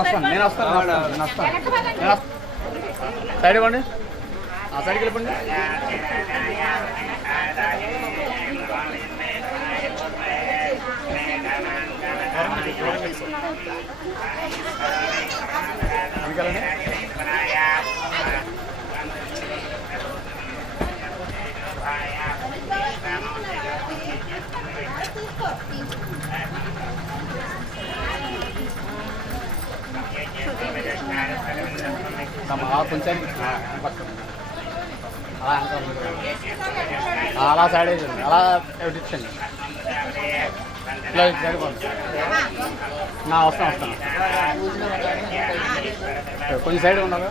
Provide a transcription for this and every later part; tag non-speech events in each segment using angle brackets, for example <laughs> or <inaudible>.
వస్తాను నేను వస్తాను నేను వస్తాను సైడ్ ఇవ్వండి. ఆ సైడ్కి వెళ్ళిపోండి. ఆ, పక్కన. అలా అలా సైడ్ వేయండి అలా ఇలా పోండి. నా వస్తాను వస్తాను కొంచెం సైడ్ ఉన్నారా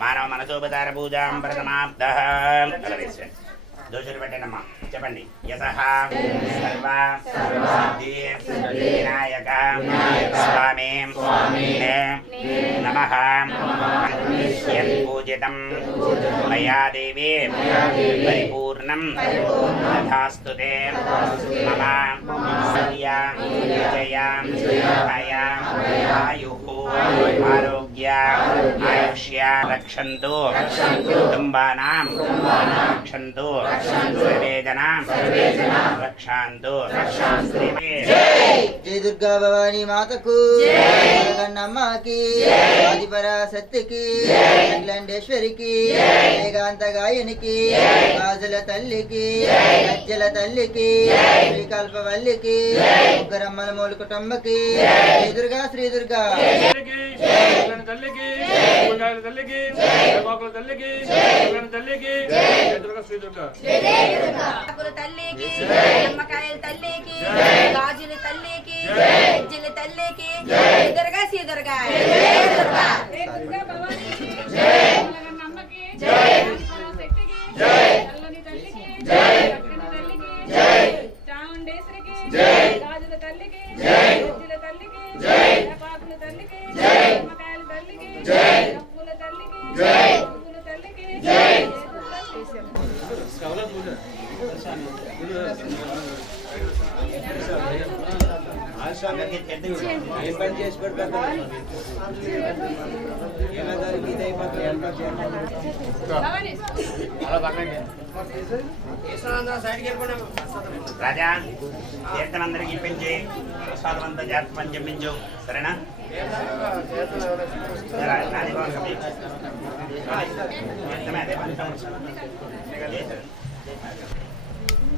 మానవ మనసోపచార పూజాం ప్రథమాబ్ద దోషులు పెట్టండమ్మా చెప్పండి యశ సర్వ సిద్ధి వినాయక స్వామి నమ పూజితం మయా దేవి పరిపూర్ణం తథాస్తు మమ సర్య విజయ భయ రక్షంతు. కుటుంబానాం. రక్షంతు. సర్వే జనాం రక్షాంతు. శ్రీమే. జయ దుర్గా భవానీ మాతకు. కన్నమ్మకి ఆదిపరాశక్తికి అఖిలాండేశ్వరికి ఏకాంత గాయనికి. గాజుల తల్లికి. గజ్జల తల్లికి. శ్రీకల్పవల్లికి. ముగ్గురమ్మల మూల కుటుంబకి. శ్రీ దుర్గా శ్రీ దుర్గా. తల్లికి తల్లికి బంగారు తల్లికి తల్లికి తల్లికి దుర్గా శ్రీ దుర్గా ఆకుల తల్లికి నిమ్మకాయల తల్లికి గాజుల తల్లికి గజ్జల తల్లికి దుర్గా శ్రీ దుర్గా చాముండేశ్వరికి ఏం పని చేసి పెడతారు రాజా తీర్థమందరికి ఇప్పించి ప్రసాదం అంతా జాతకం పని చెప్పించు సరేనా జరా, అదే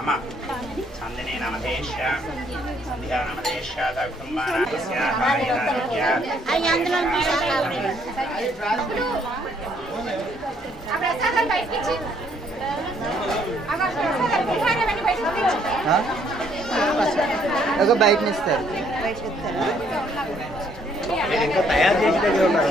అమ్మ చందనే నమదేశ సంధ్యా నమదేశ కుటుంబానారోగ్య ఒక బయట ఇస్తారు. ఇంకా తయారు చేసి దగ్గర ఉన్నాడు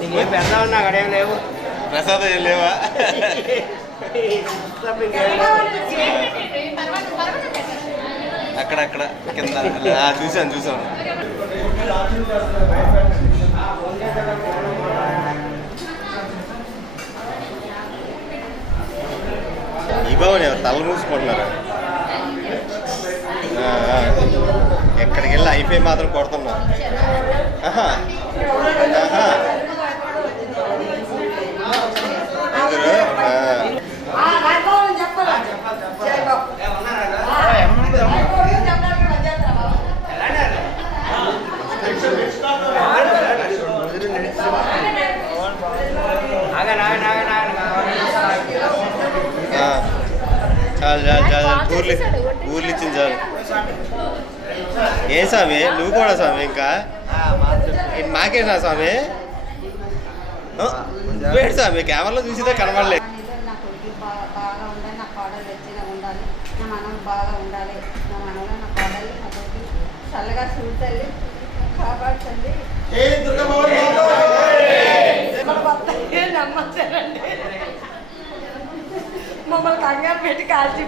నీకేం <laughs> ఉన్నా అక్కడేం లేవు. ప్రసాదం ఏం లేవా? అక్కడక్కడ కింద. ఆ, చూశాను చూశాను. ఈ బావని ఎవరు? తల మూసుకుంటున్నారు? అక్కడికి వెళ్ళి ఐఫై మాత్రం కొడుతున్నా. ఆహా. ఆహా. చాలు చాలు చాలు చాలు. ఊర్లు ఊర్లు ఇచ్చింది చాలు. ఏ స్వామి? నువ్వు కూడా స్వామి ఇంకా? మాకేనా స్వామి? వేడు స్వామి కెమెరాలో చూసితే కనబడలేదు చల్లగా చూడాలి కాపాడుతుంది మమ్మల్ని కంగారు పెట్టి కాల్చి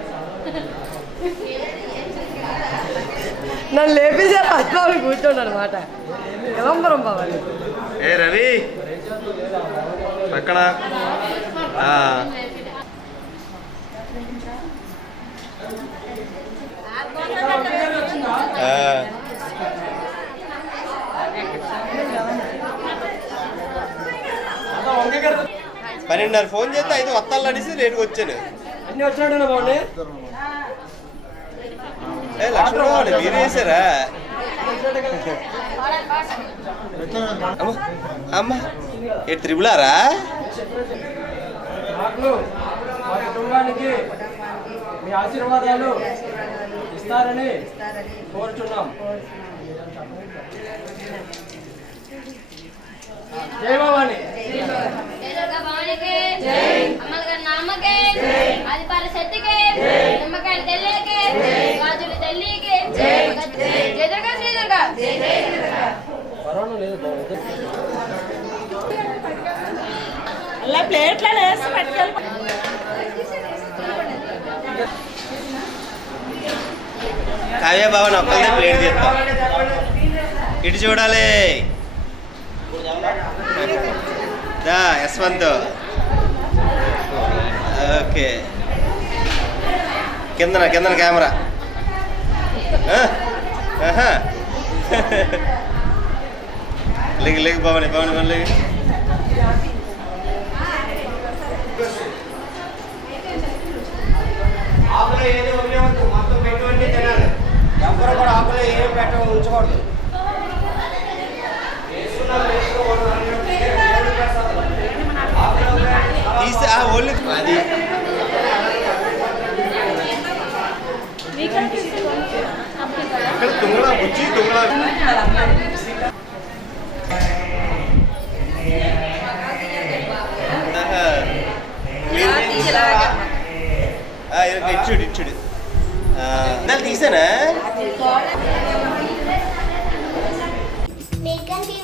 నన్ను లేపేసారు పద్మావళి కూర్చోండి అనమాట విలంబరం బావాలి ఏ రవి? ఆ. పన్నెండున్నర ఫోన్ చేస్తే అయితే వస్తాను అనేసి లేటుగా వచ్చాను. అన్ని వచ్చినట్టు బాగుంది మీరు వేసారా అమ్మ, ఏ త్రిబులారా మాకు మా కుటుంబానికి మీ ఆశీర్వాదాలు ఇస్తారని కోరుచున్నాం జై. భవాని నామకే. ఆదిపాల శక్తికి నిమ్మకాయలు తెల్లికి గాజులు తెల్లికి ఎదురుగా శ్రీదుర్గా కరోనా లేదు బాగుంది అలా ప్లేట్లలో వేసి పట్టుకెళ్ళి కావ్య భవన్ ఒక్కరిదే ప్లేట్ తీస్తాం. ఇటు చూడాలి. యశ్వంత్. ఓకే. కిందన కిందన కెమెరా. ఆ? ఆహా. లేగు లేగు భవని భవని భవని లేగు ఆకులు ఏది వదిలేవద్దు మొత్తం పెట్టుబడి తినాలి. ఎవరు కూడా ఆకులు ఏం పెట్ట ఉంచకూడదు. తీసి ఆ ఒళ్ళు అది. వచ్చి దొంగల ఇచ్చుడు ఇచ్చుడు దాన్ని తీసానా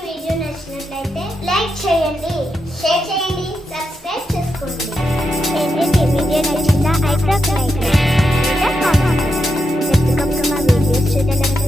వీడియో నచ్చినట్లయితే లైక్ చేయండి షేర్ చేయండి సబ్స్క్రైబ్ చేసుకోండి మీకు వీడియో నచ్చిందా ఐక్రాఫ్ లైక్ లేదా కామెంట్ ఎత్తుకొక్క